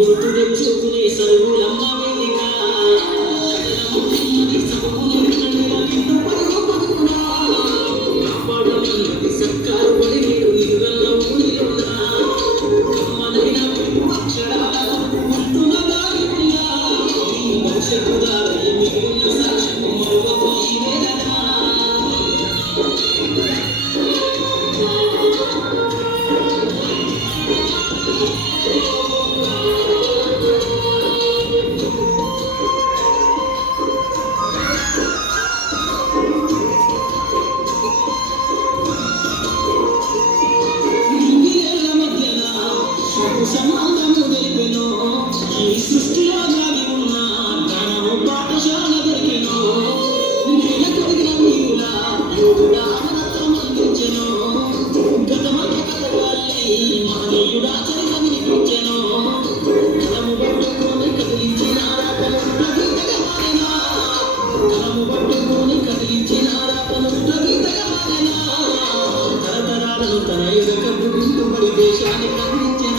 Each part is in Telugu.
గుర్తు తెచ్చుకునే సరువులమ్మ వేదిక కాపాడమన్నది సర్కారు బడి మీరు నిలువెల్ల ఊరిలోనా అమ్మనైన అక్షరాల గుర్తున దాగి ఉన్నా నీ భవిష్యత్తు దారి మిగిలిన సాక్ష్యము మరొకటి ఈ వేదన సంబంధము తెలిపెను ఈ సృష్టిలో దాగి ఉన్న జ్ఞానము పాఠశాల దొరికెను నేల కొరిగిన నీవులా యోగుడా అమరత్వం అందించెను గతమంత కథవాళ్ళి మహనీయుడా చరిత వినిపించెను కలము పట్టుకొని కదిలించిన రాపనుట్ల గీతగా మారెనా కలము పట్టుకొని కదిలించిన రాపనుట్ల గీతగా మారెనా తరతరాలను తన ఎదుక గుర్తింపుబడి దేశానికి అందించిన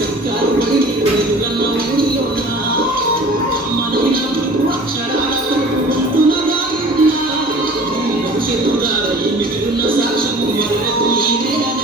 సర్కారు బడి నిలువెల్ల ఊరిలోనా అమ్మనైన అక్షరాలకు గుర్తున దాగి ఉన్నా నీ భవిష్యత్తు దారి మిగిలిన సాక్ష్యము మరొకటి ఈ వేదన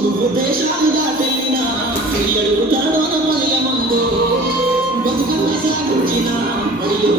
నువ్వు దేశాలు దాటెళ్ళినా అడుగుతాడో పనియమందో బతుకమ్మ సాగించిన మరియు